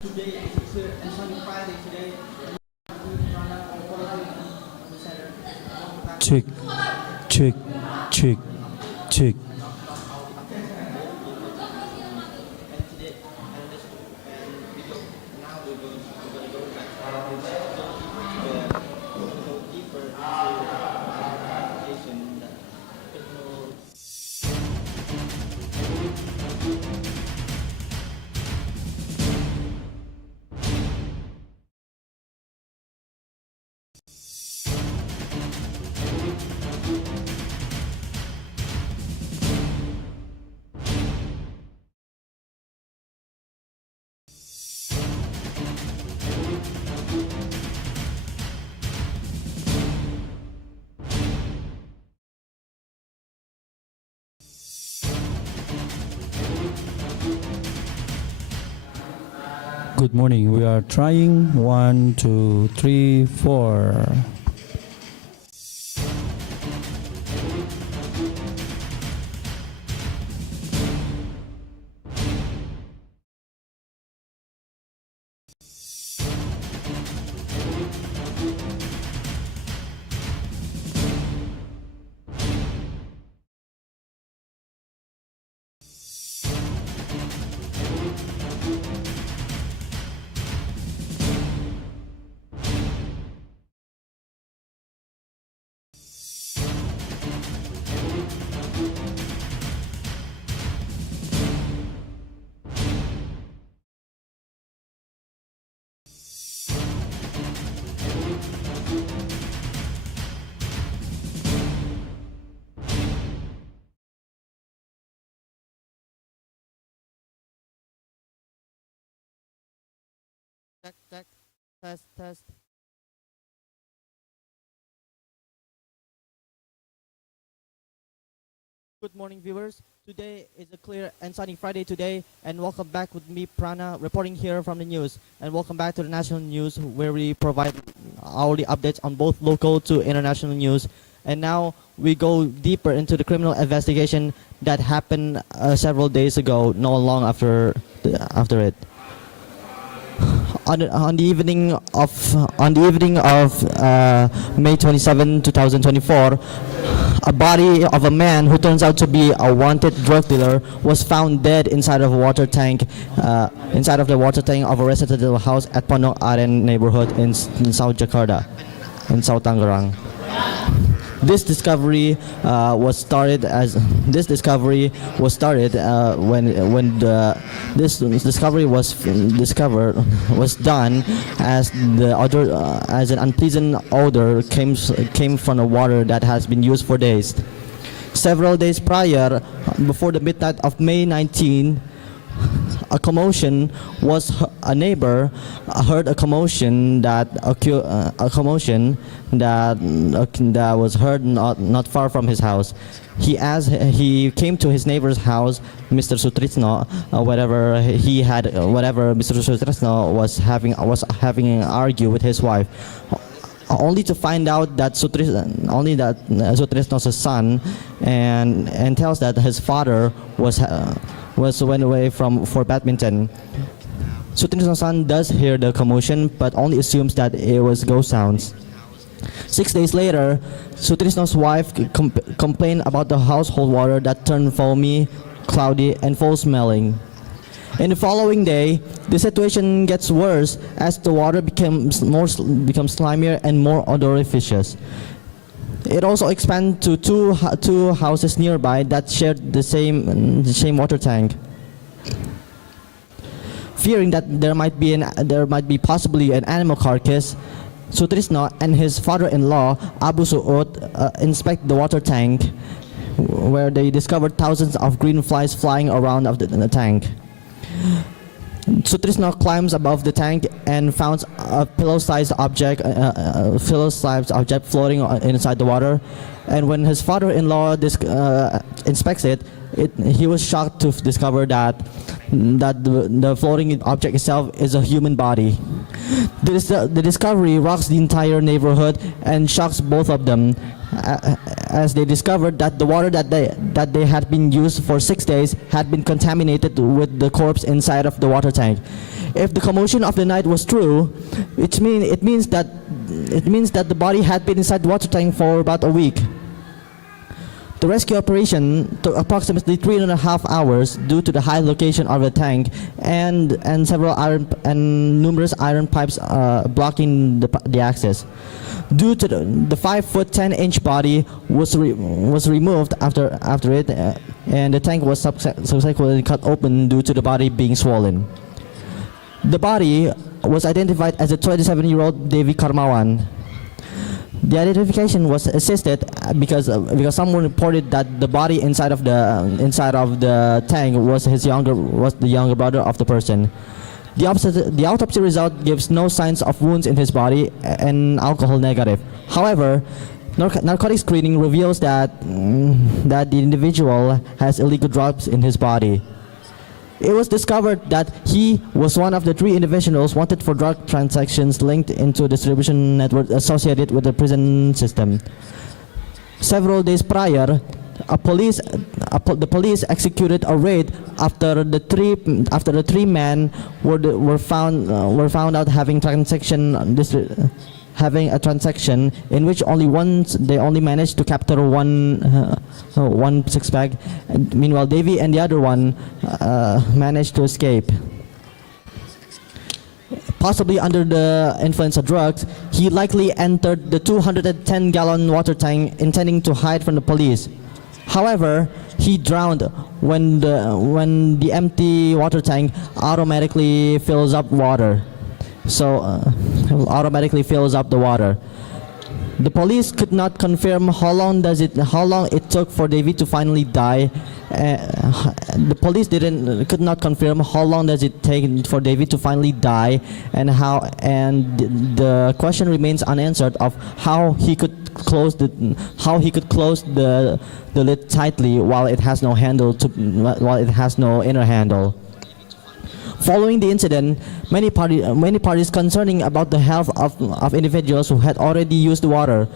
Today is and sunny Friday today. Check, check, check, check. Good morning. We are trying 1, 2, 3, 4. Check, check, test, test. Good morning, viewers. Today is a clear and sunny Friday today, and welcome back with me, Prana, reporting here from the news. And welcome back to the national news, where we provide hourly updates on both local to international news. And now we go deeper into the criminal investigation that happened several days ago, no long after it. On the evening of May 27, 2024, a body of a man who turns out to be a wanted drug dealer was found dead inside of a water tank, inside of the water tank of a residential house at Pondok Aren neighborhood in South Jakarta, in South Tangerang. This discovery was started when this discovery was done as as an unpleasant odor came from the water that has been used for days. Several days prior, before the midnight of May 19, a neighbor heard a commotion that was heard not far from his house. He came to his neighbor's house, Mr. Sutrisno, whatever Mr. Sutrisno was having an argue with his wife, only to find out that Sutrisno's son, and tells that his father went away for badminton. Sutrisno's son does hear the commotion, but only assumes that it was ghost sounds. 6 days later, Sutrisno's wife complained about the household water that turned foamy, cloudy, and foul-smelling. In the following day, the situation gets worse as the water becomes slimier and more odoriferous. It also expanded to two houses nearby that shared the same water tank. Fearing that there might be possibly an animal carcass, Sutrisno and his father-in-law, Abu Suud, inspect the water tank, where they discovered thousands of green flies flying around the tank. Sutrisno climbs above the tank and finds a pillow-sized object floating inside the water. And when his father-in-law inspects it, he was shocked to discover that the floating object itself is a human body. The discovery rocks the entire neighborhood and shocks both of them, as they discovered that the water that they had been used for 6 days had been contaminated with the corpse inside of the water tank. If the commotion of the night was true, it means that the body had been inside the water tank for about a week. The rescue operation took approximately 3.5 hours due to the high location of the tank and numerous iron pipes blocking the access. Due to the 5-foot 10-inch body was removed after it, and the tank was subsequently cut open due to the body being swollen. The body was identified as a 27-year-old Devi Karmawan. The identification was assisted because someone reported that the body inside of the tank was the younger brother of the person. The autopsy result gives no signs of wounds in his body and alcohol negative. However, narcotic screening reveals that the individual has illegal drugs in his body. It was discovered that he was one of the 3 individuals wanted for drug transactions linked into a distribution network associated with the prison system. Several days prior, the police executed a raid after the three men were found out having a transaction in which they only managed to capture one suspect. Meanwhile, Devi and the other one managed to escape. Possibly under the influence of drugs, he likely entered the 210-gallon water tank intending to hide from the police. However, he drowned when the empty water tank automatically fills up water. Automatically fills up the water. The police could not confirm how long it took for Devi to finally die. The police could not confirm how long does it take for Devi to finally die, and the question remains unanswered of how he could close the lid tightly while it has no inner handle. Following the incident, many parties concerning about the health of individuals who had already used the water.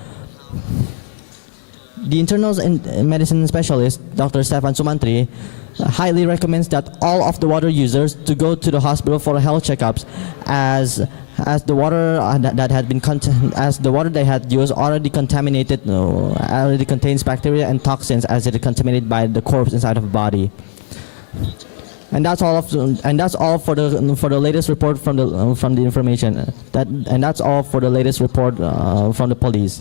The internal medicine specialist, Dr. Stefan Sumantri, highly recommends that all of the water users to go to the hospital for health checkups, as the water the water they had used already contains bacteria and toxins as it is contaminated by the corpse inside of the body. And that's all for the latest report from the information. That's all for the latest report from the police.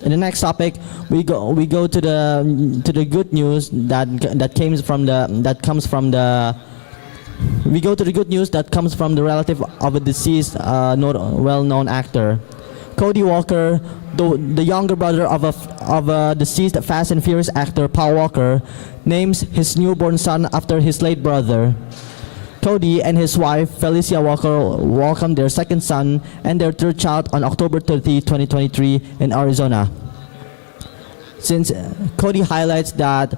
In the next topic, we go to the good news that comes from the relative of a deceased well-known actor. Cody Walker, the younger brother of a deceased Fast and Furious actor, Paul Walker, names his newborn son after his late brother. Cody and his wife, Felicia Walker, welcomed their second son and their third child on October 30, 2023 in Arizona. Since Cody highlights that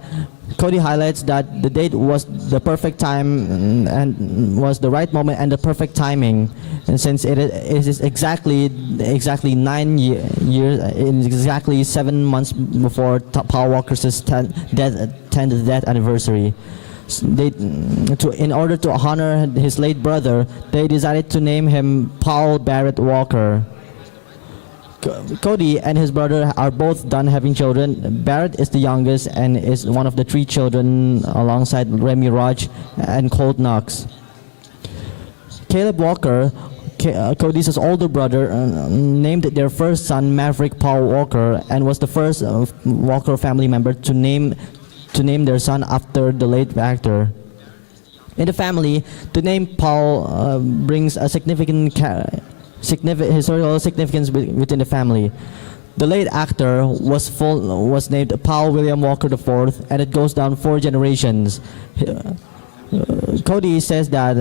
the date was the perfect time and was the right moment and the perfect timing, and since it is exactly 9 years, exactly 7 months before Paul Walker's 10th death anniversary. In order to honor his late brother, they decided to name him Paul Barrett Walker. Cody and his brother are both done having children. Barrett is the youngest and is one of the 3 children alongside Remy Raj and Colt Knox. Caleb Walker, Cody's older brother, named their first son Maverick Paul Walker and was the first Walker family member to name their son after the late actor. In the family, the name Paul brings a significant historical significance within the family. The late actor was named Paul William Walker IV, and it goes down 4 generations. Cody says that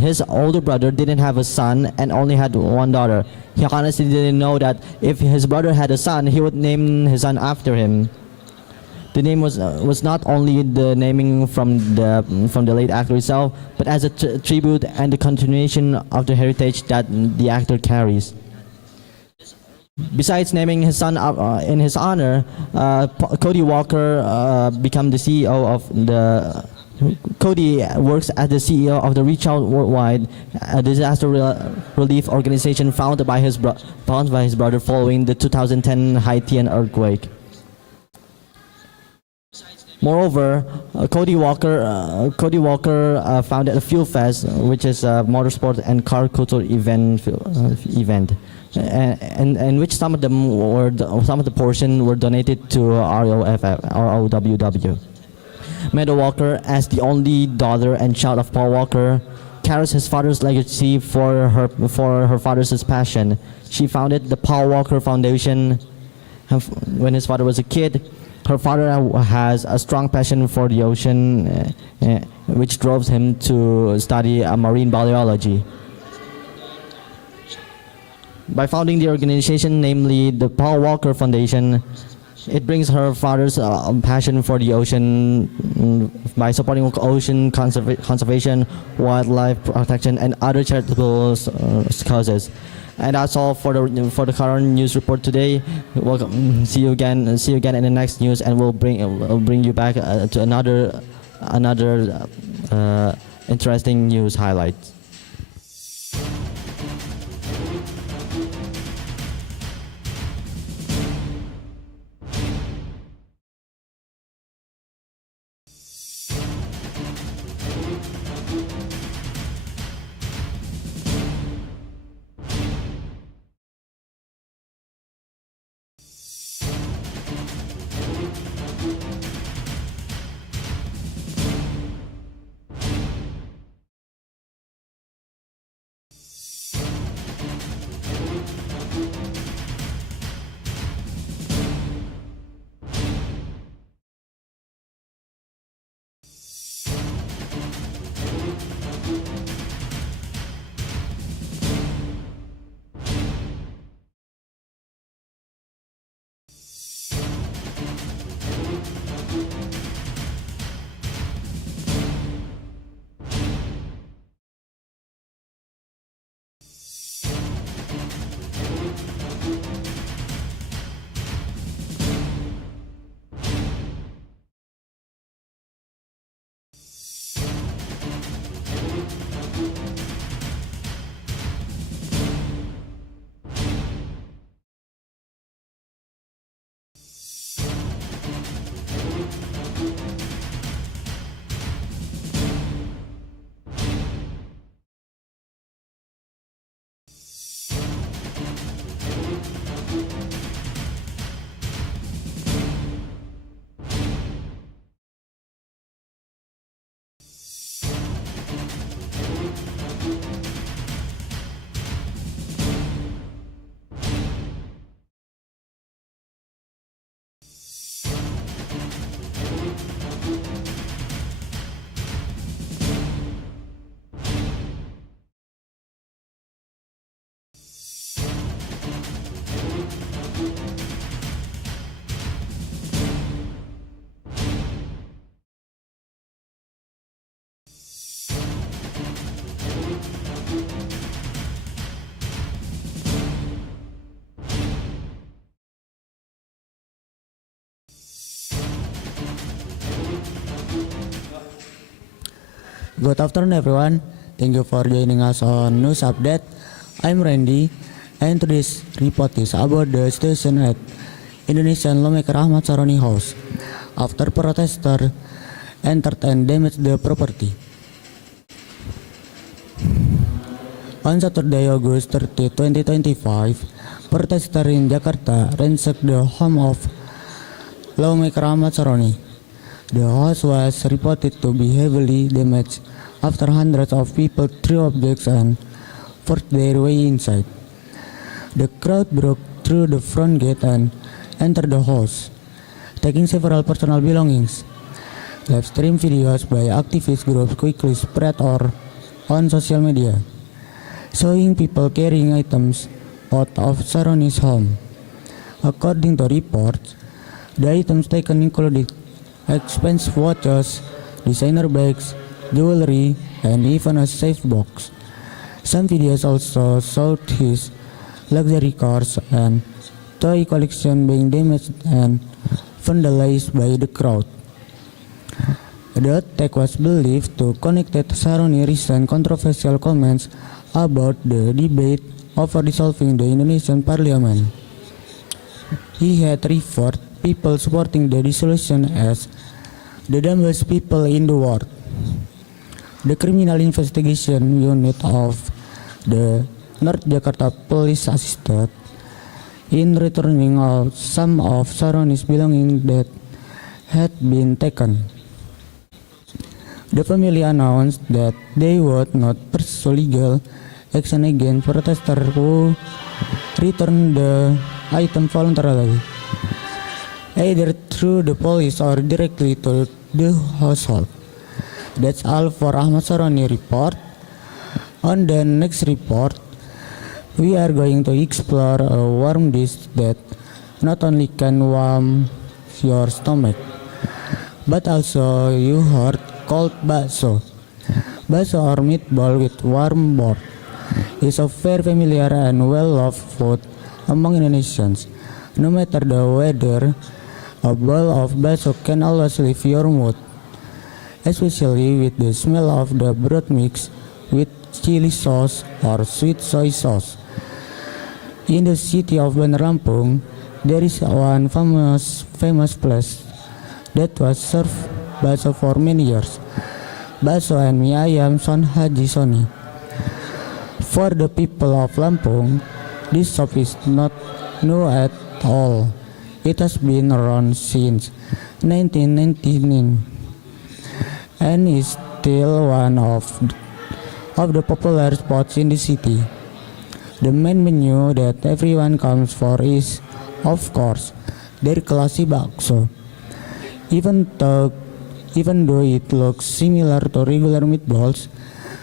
his older brother didn't have a son and only had one daughter. He honestly didn't know that if his brother had a son, he would name his son after him. The name was not only the naming from the late actor itself, but as a tribute and the continuation of the heritage that the actor carries. Besides naming his son in his honor, Cody Walker became the CEO of Cody works as the CEO of the Reach Out Worldwide, a disaster relief organization founded by his brother following the 2010 Haitian earthquake. Moreover, Cody Walker founded a Fuel Fest, which is a motorsport and car culture event, and which some of the portion were donated to ROWW. Meadow Walker, as the only daughter and child of Paul Walker, carries his father's legacy for her father's passion. She founded the Paul Walker Foundation when his father was a kid. Her father has a strong passion for the ocean, which drove him to study marine biology. By founding the organization, namely the Paul Walker Foundation, it brings her father's passion for the ocean by supporting ocean conservation, wildlife protection, and other charitable causes. And that's all for the current news report today. Welcome. See you again in the next news, and we'll bring you back to another interesting news highlights. Good afternoon, everyone. Thank you for joining us on News Update. I'm Randy, and today's report is about the situation at Indonesian lawmaker Ahmad Saroni house after protesters entered and damaged the property. On Saturday, August 30, 2025, protesters in Jakarta ransacked the home of lawmaker Ahmad Saroni. The house was reported to be heavily damaged after hundreds of people threw objects and forced their way inside. The crowd broke through the front gate and entered the house, taking several personal belongings. Live stream videos by activist groups quickly spread on social media, showing people carrying items out of Saroni's home. According to reports, the items taken included expensive watches, designer bags, jewelry, and even a safe box. Some videos also showed his luxury cars and toy collection being damaged and vandalized by the crowd. The attack was believed to connect to Saroni's recent controversial comments about the debate over dissolving the Indonesian parliament. He had referred people supporting the dissolution as the dumbest people in the world. The Criminal Investigation Unit of the North Jakarta Police assisted in returning out some of Saroni's belongings that had been taken. The family announced that they would not pursue legal action against protesters who returned the item voluntarily, either through the police or directly to the household. That's all for Ahmad Saroni report. On the next report, we are going to explore a warm dish that not only can warm your stomach, but also you heard called bakso. Bakso or meatball with warm broth is a very familiar and well-loved food among Indonesians. No matter the weather, a bowl of bakso can always lift your mood, especially with the smell of the broth mix with chili sauce or sweet soy sauce. In the city of Bandarlampung, there is one famous place that was served bakso for many years. Bakso and mie ayam Son Haji Soni. For the people of Lampung, this shop is not new at all. It has been around since 1999 and is still one of the popular spots in the city. The main menu that everyone comes for is, of course, their classy bakso. Even though it looks similar to regular meatballs,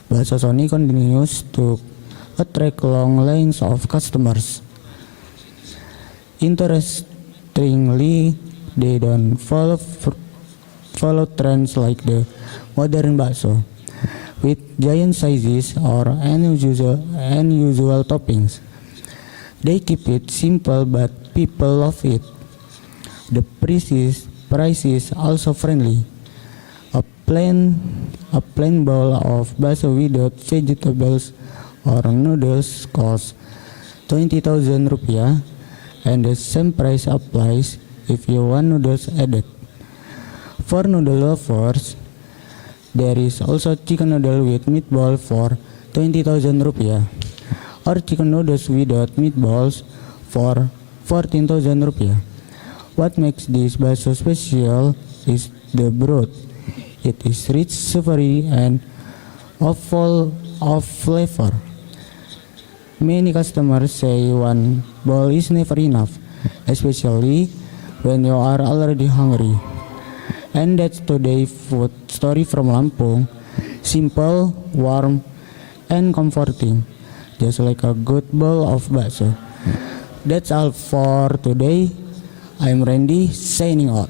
bakso Soni continues to attract long lines of customers. Interestingly, they don't follow trends like the modern bakso with giant sizes or unusual toppings. They keep it simple, but people love it. The price is also friendly. A plain bowl of bakso without vegetables or noodles costs 20,000 rupiah, and the same price applies if you want noodles added. For noodle lovers, there is also chicken noodle with meatball for 20,000 rupiah, or chicken noodles without meatballs for 14,000 rupiah. What makes this bakso special is the broth. It is rich, savory, and full of flavor. Many customers say one bowl is never enough, especially when you are already hungry. And that's today's food story from Lampung. Simple, warm, and comforting, just like a good bowl of bakso. That's all for today. I'm Randy, signing out.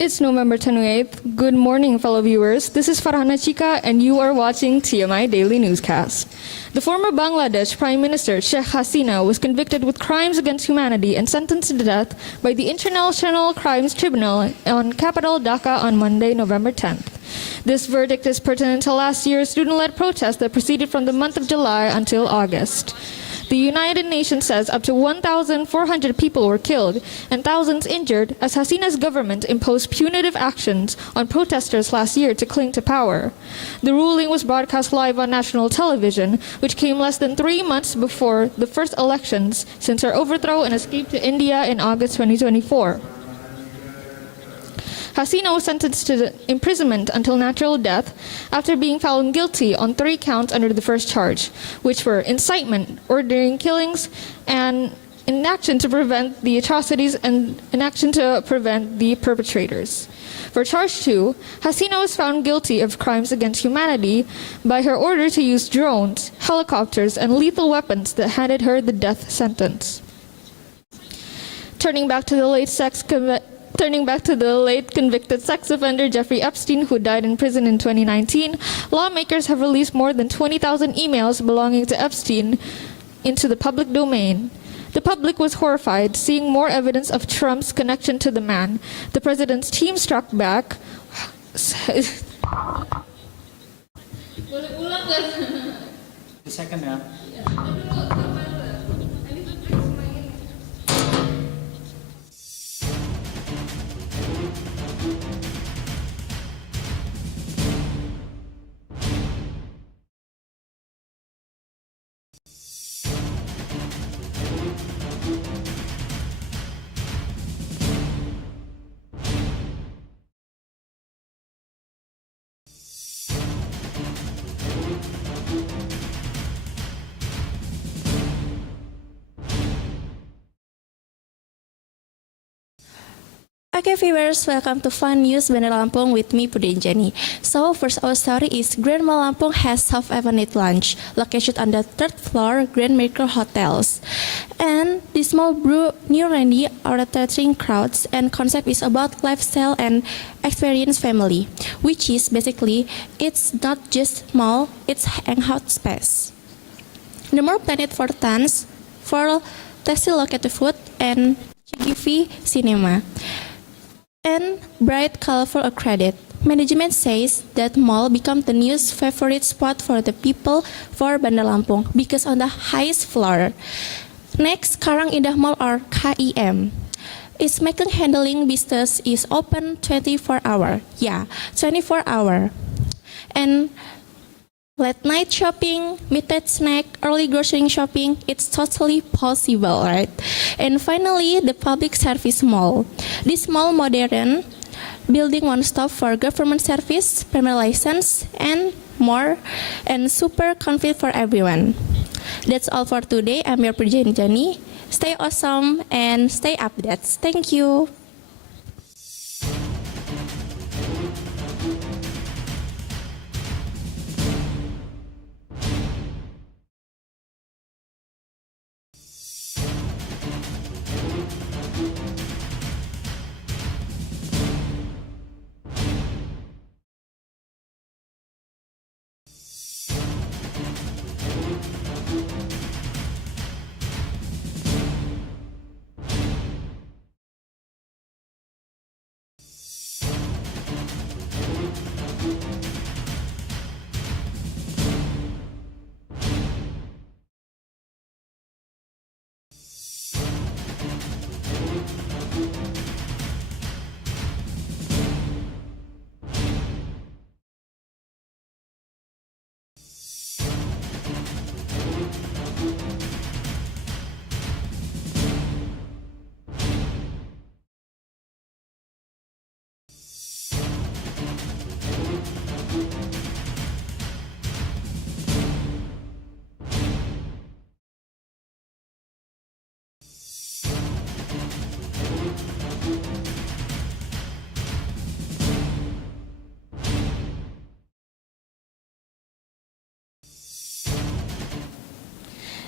It's November 28th. Good morning, fellow viewers. This is Farhana Chika, and you are watching TMI Daily Newscast. The former Bangladesh Prime Minister Sheikh Hasina was convicted with crimes against humanity and sentenced to death by the International Crimes Tribunal on capital Dhaka on Monday, November 10th. This verdict is pertinent to last year's student-led protest that proceeded from the month of July until August. The United Nations says up to 1,400 people were killed and thousands injured as Hasina's government imposed punitive actions on protesters last year to cling to power. The ruling was broadcast live on national television, which came less than 3 months before the first elections since her overthrow and escape to India in August 2024. Hasina was sentenced to imprisonment until natural death after being found guilty on 3 counts under the first charge, which were incitement, ordering killings, and inaction to prevent the atrocities and inaction to prevent the perpetrators. For charge 2, Hasina was found guilty of crimes against humanity by her order to use drones, helicopters, and lethal weapons that handed her the death sentence. Turning back to the late convicted sex offender Jeffrey Epstein, who died in prison in 2019, lawmakers have released more than 20,000 emails belonging to Epstein into the public domain. The public was horrified, seeing more evidence of Trump's connection to the man. The president's team struck back. The second, yeah. Okay viewers, welcome to Fun News Bandarlampung with me Pudenjani. So first our story is Grand Lampung has soft evening lunch located on the 3rd floor Grand Mekar hotels. And the small brew new Randy are attracting crowds, and concept is about lifestyle and experience family, which is basically it's not just mall, it's hangout space. The more planet for tons for tasty located food and GV cinema. And bright, colorful credit. Management says that mall become the new favorite spot for the people for Bandarlampung because on the highest floor. Next, Karang Indah Mall or KIM. Its making handling business is open 24 hour. Yeah, 24 hour. And late night shopping, midnight snack, early grocery shopping, it's totally possible, right? And finally, the public service mall. This mall modern, building one-stop for government service, permit license, and more, and super convenient for everyone. That's all for today. I'm your Perjanjani. Stay awesome and stay updated. Thank you.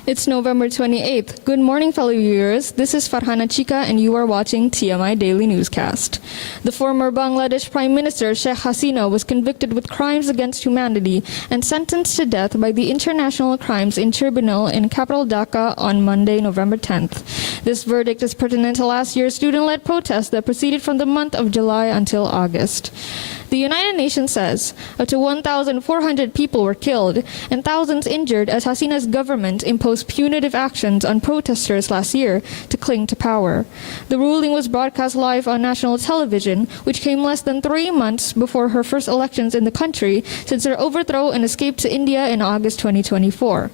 It's November 28th. Good morning, fellow viewers. This is Farhana Chika, and you are watching TMI Daily Newscast. The former Bangladesh Prime Minister Sheikh Hasina was convicted with crimes against humanity and sentenced to death by the International Crimes Tribunal in capital Dhaka on Monday, November 10th. This verdict is pertinent to last year's student-led protests that proceeded from the month of July until August. The United Nations says up to 1,400 people were killed and thousands injured as Hasina's government imposed punitive actions on protesters last year to cling to power. The ruling was broadcast live on national television, which came less than 3 months before her first elections in the country since her overthrow and escape to India in August 2024.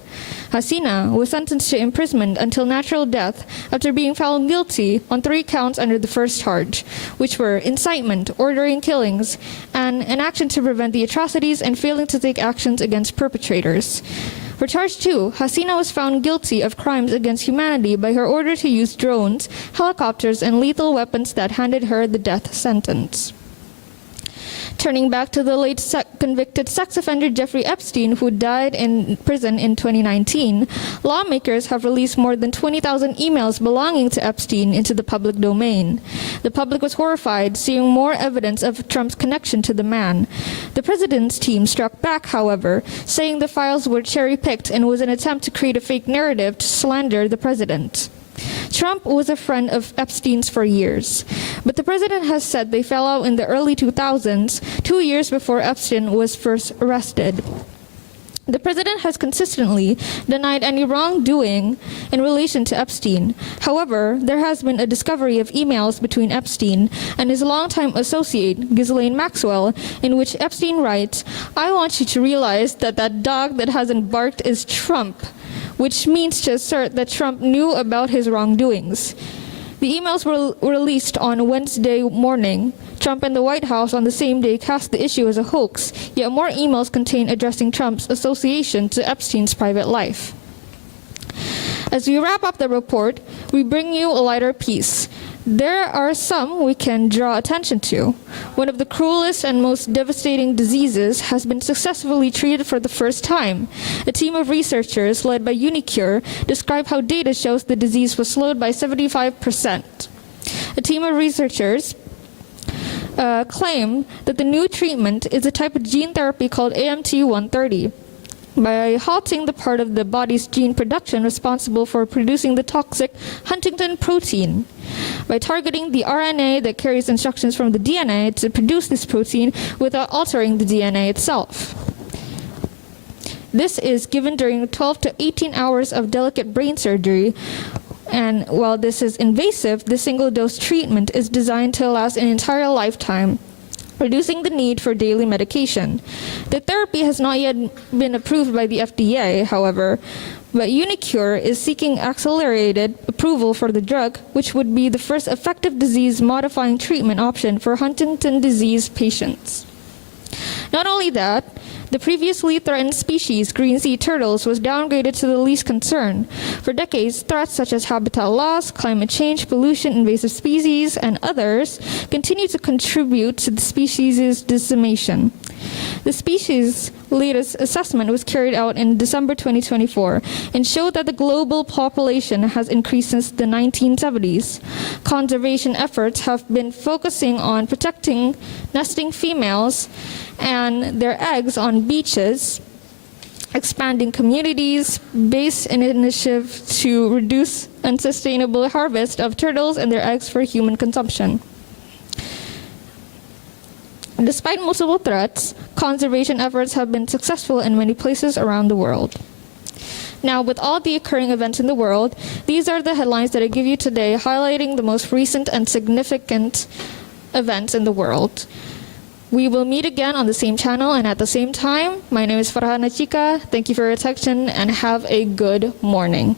Hasina was sentenced to imprisonment until natural death after being found guilty on 3 counts under the first charge, which were incitement, ordering killings, and an action to prevent the atrocities and failing to take actions against perpetrators. For charge 2, Hasina was found guilty of crimes against humanity by her order to use drones, helicopters, and lethal weapons that handed her the death sentence. Turning back to the late convicted sex offender Jeffrey Epstein, who died in prison in 2019, lawmakers have released more than 20,000 emails belonging to Epstein into the public domain. The public was horrified, seeing more evidence of Trump's connection to the man. The president's team struck back, however, saying the files were cherry-picked and was an attempt to create a fake narrative to slander the president. Trump was a friend of Epstein's for years, but the president has said they fell out in the early 2000s, 2 years before Epstein was first arrested. The president has consistently denied any wrongdoing in relation to Epstein. However, there has been a discovery of emails between Epstein and his longtime associate, Ghislaine Maxwell, in which Epstein writes, "I want you to realize that that dog that hasn't barked is Trump," which means to assert that Trump knew about his wrongdoings. The emails were released on Wednesday morning. Trump and the White House on the same day cast the issue as a hoax, yet more emails contain addressing Trump's association to Epstein's private life. As we wrap up the report, we bring you a lighter piece. There are some we can draw attention to. One of the cruelest and most devastating diseases has been successfully treated for the first time. A team of researchers led by Unicure describe how data shows the disease was slowed by 75%. A team of researchers claim that the new treatment is a type of gene therapy called AMT-130. By halting the part of the body's gene production responsible for producing the toxic Huntington protein, by targeting the RNA that carries instructions from the DNA to produce this protein without altering the DNA itself. This is given during 12 to 18 hours of delicate brain surgery, and while this is invasive, the single-dose treatment is designed to last an entire lifetime, reducing the need for daily medication. The therapy has not yet been approved by the FDA, however, but Unicure is seeking accelerated approval for the drug, which would be the first effective disease-modifying treatment option for Huntington disease patients. Not only that, the previously threatened species, green sea turtles, was downgraded to the least concern. For decades, threats such as habitat loss, climate change, pollution, invasive species, and others continue to contribute to the species' decimation. The species' latest assessment was carried out in December 2024 and showed that the global population has increased since the 1970s. Conservation efforts have been focusing on protecting nesting females and their eggs on beaches, expanding communities-based initiative to reduce unsustainable harvest of turtles and their eggs for human consumption. Despite multiple threats, conservation efforts have been successful in many places around the world. Now, with all the occurring events in the world, these are the headlines that I give you today, highlighting the most recent and significant events in the world. We will meet again on the same channel and at the same time. My name is Farhana Chika. Thank you for your attention and have a good morning.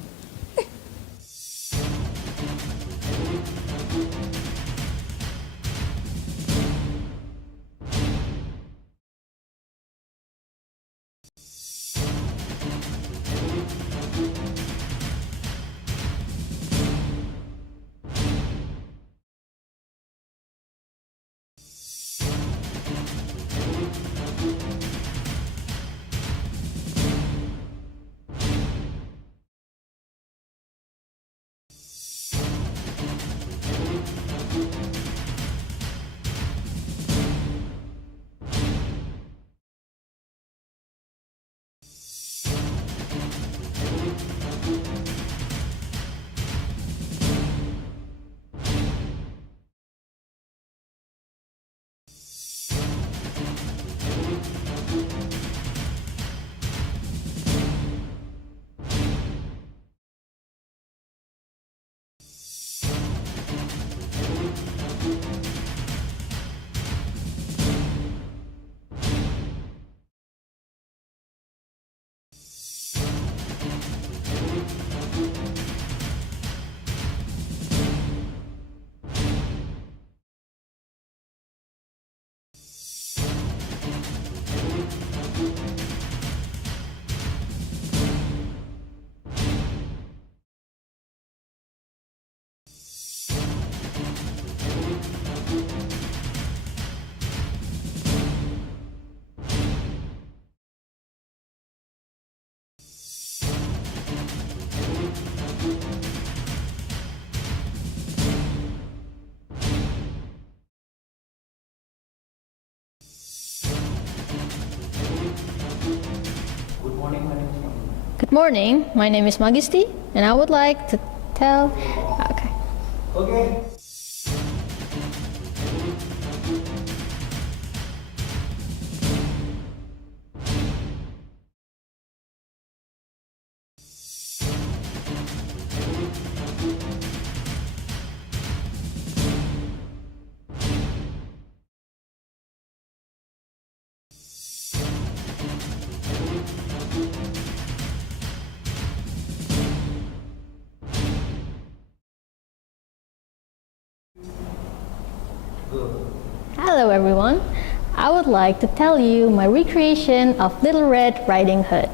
Good morning, my name is Magisti, and I would like to tell. Okay. Hello everyone, I would like to tell you my recreation of Little Red Riding Hood.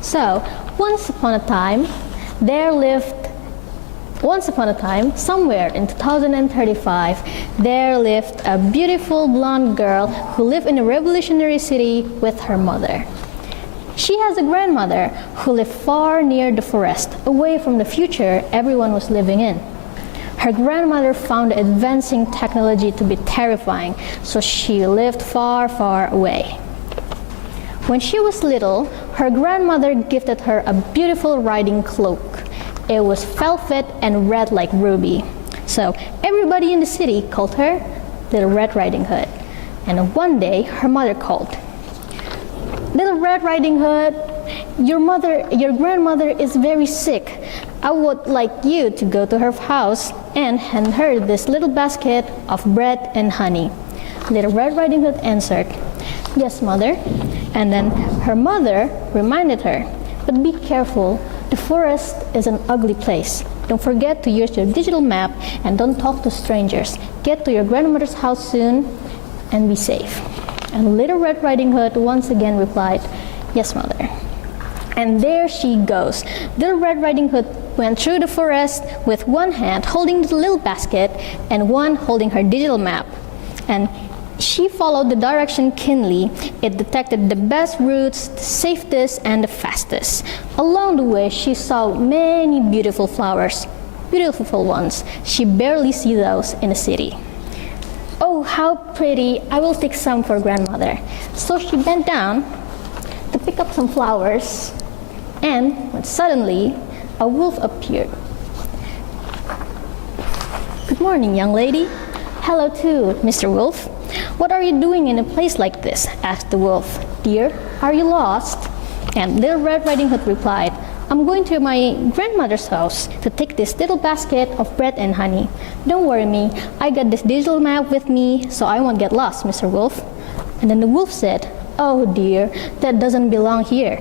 So, once upon a time, somewhere in 2035, there lived a beautiful blonde girl who lived in a revolutionary city with her mother. She has a grandmother who lived far near the forest, away from the future everyone was living in. Her grandmother found advancing technology to be terrifying, so she lived far, far away. When she was little, her grandmother gifted her a beautiful riding cloak. It was velvet and red like ruby. So everybody in the city called her Little Red Riding Hood. And one day, her mother called, "Little Red Riding Hood, your grandmother is very sick. I would like you to go to her house and hand her this little basket of bread and honey." Little Red Riding Hood answered, "Yes, mother." And then her mother reminded her, "But be careful, the forest is an ugly place. Don't forget to use your digital map and don't talk to strangers. Get to your grandmother's house soon and be safe." And Little Red Riding Hood once again replied, "Yes, mother." And there she goes. Little Red Riding Hood went through the forest with one hand holding the little basket and one holding her digital map. And she followed the direction keenly. It detected the best routes, the safest, and the fastest. Along the way, she saw many beautiful flowers, beautiful ones. She barely see those in the city. "Oh, how pretty! I will take some for grandmother." So she bent down to pick up some flowers, and when suddenly a wolf appeared. "Good morning, young lady." "Hello too, Mr. Wolf. What are you doing in a place like this?" asked the wolf. "Dear, are you lost?" And Little Red Riding Hood replied, "I'm going to my grandmother's house to take this little basket of bread and honey. Don't worry me, I got this digital map with me, so I won't get lost, Mr. Wolf." And then the wolf said, "Oh dear, that doesn't belong here."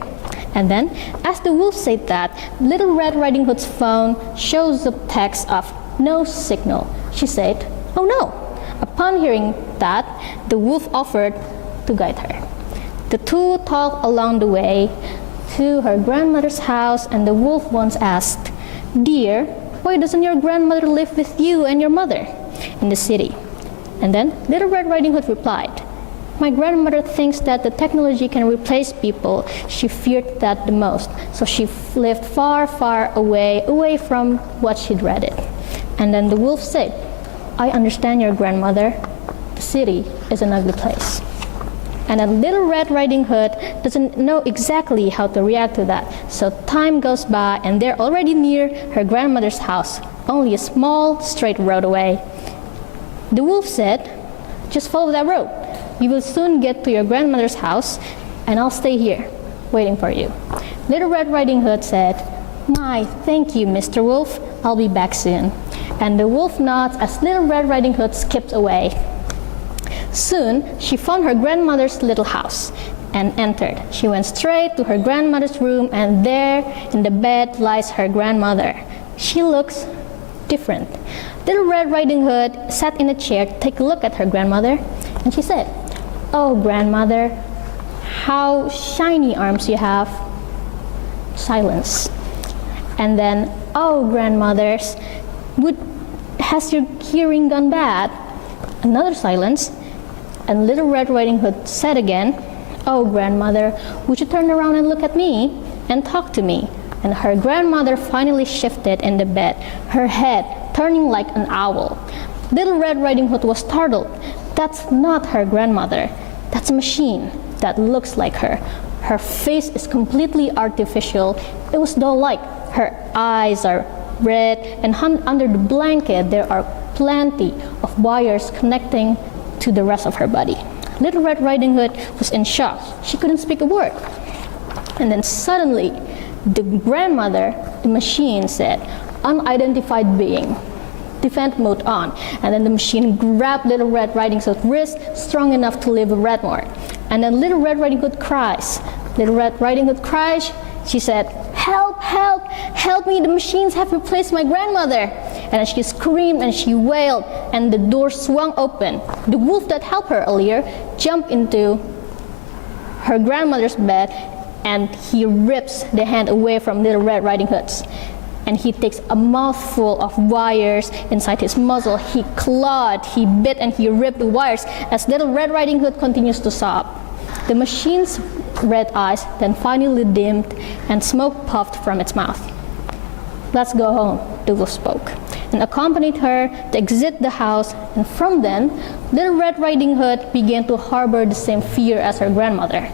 And then, as the wolf said that, Little Red Riding Hood's phone shows the text of "no signal." She said, "Oh no." Upon hearing that, the wolf offered to guide her. The two talked along the way to her grandmother's house, and the wolf once asked, "Dear, why doesn't your grandmother live with you and your mother in the city?" And then Little Red Riding Hood replied, "My grandmother thinks that the technology can replace people. She feared that the most, so she lived far, far away from what she dreaded." And then the wolf said, "I understand your grandmother. The city is an ugly place." And then Little Red Riding Hood doesn't know exactly how to react to that. So time goes by and they're already near her grandmother's house, only a small straight road away. The wolf said, "Just follow that road. You will soon get to your grandmother's house, and I'll stay here, waiting for you." Little Red Riding Hood said, "My, thank you, Mr. Wolf. I'll be back soon." And the wolf nods as Little Red Riding Hood skipped away. Soon, she found her grandmother's little house and entered. She went straight to her grandmother's room, and there in the bed lies her grandmother. She looks different. Little Red Riding Hood sat in a chair to take a look at her grandmother, and she said, "Oh, grandmother, how shiny arms you have." Silence. And then, "Oh, grandmothers, has your hearing gone bad?" Another silence. And Little Red Riding Hood said again, "Oh, grandmother, would you turn around and look at me and talk to me?" And her grandmother finally shifted in the bed, her head turning like an owl. Little Red Riding Hood was startled. That's not her grandmother. That's a machine that looks like her. Her face is completely artificial. It was doll-like. Her eyes are red, and under the blanket there are plenty of wires connecting to the rest of her body. Little Red Riding Hood was in shock. She couldn't speak a word. And then suddenly, the grandmother, the machine, said, "Unidentified being. Defend mode on." And then the machine grabbed Little Red Riding Hood's wrist, strong enough to leave a red mark. And then Little Red Riding Hood cries. Little Red Riding Hood cries. She said, "Help, help, help me, the machines have replaced my grandmother." And she screamed and she wailed, and the door swung open. The wolf that helped her earlier jumped into her grandmother's bed, and he rips the hand away from Little Red Riding Hood's. And he takes a mouthful of wires inside his muzzle. He clawed, he bit, and he ripped the wires as Little Red Riding Hood continues to sob. The machine's red eyes then finally dimmed and smoke puffed from its mouth. "Let's go home," the wolf spoke, and accompanied her to exit the house. And from then, Little Red Riding Hood began to harbor the same fear as her grandmother.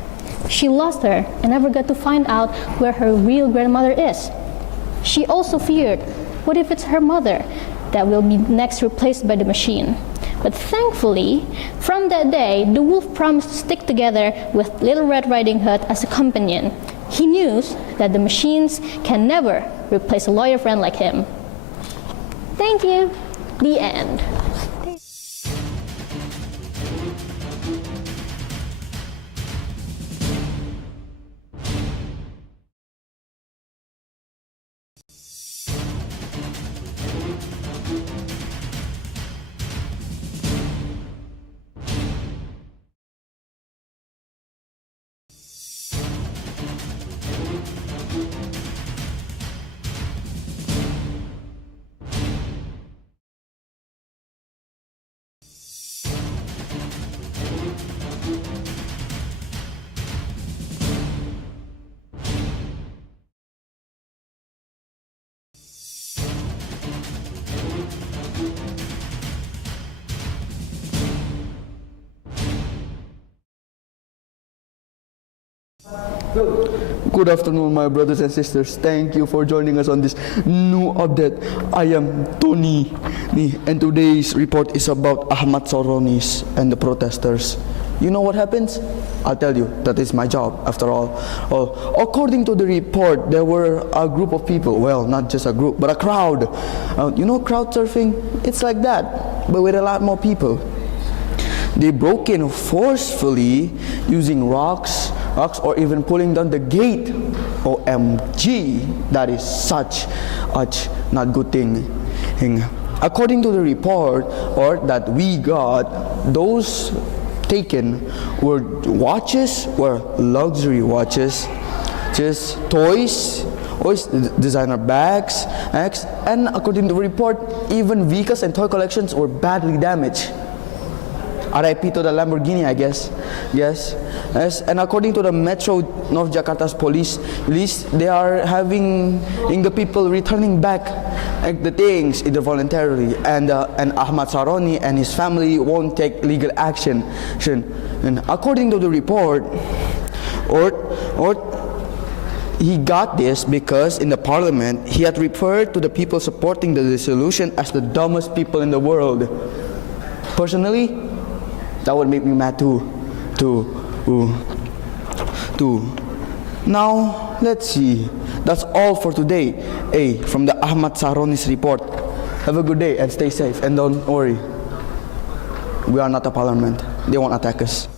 She lost her and never got to find out where her real grandmother is. She also feared, what if it's her mother that will be next replaced by the machine? But thankfully, from that day, the wolf promised to stick together with Little Red Riding Hood as a companion. He knew that the machines can never replace a loyal friend like him. Thank you. The end. Good afternoon, my brothers and sisters. Thank you for joining us on this new update. I am Tony, and today's report is about Ahmad Soronis and the protesters. You know what happens? I'll tell you. That is my job, after all. According to the report, there were a group of people. Well, not just a group, but a crowd. You know, crowd surfing? It's like that, but with a lot more people. They broke in forcefully using rocks, or even pulling down the gate. OMG, that is such not good thing. According to the report that we got, those taken were luxury watches, just toys, designer bags, and according to the report, even vehicles and toy collections were badly damaged. RIP to the Lamborghini, I guess. Yes. And according to the Metro North Jakarta's police, they are having the people returning back the things either voluntarily, and Ahmad Saroni and his family won't take legal action. And according to the report, he got this because in the parliament he had referred to the people supporting the resolution as the dumbest people in the world. Personally, that would make me mad too. Now, let's see. That's all for today. From the Ahmad Saroni's report. Have a good day and stay safe. And don't worry, we are not a parliament. They won't attack us.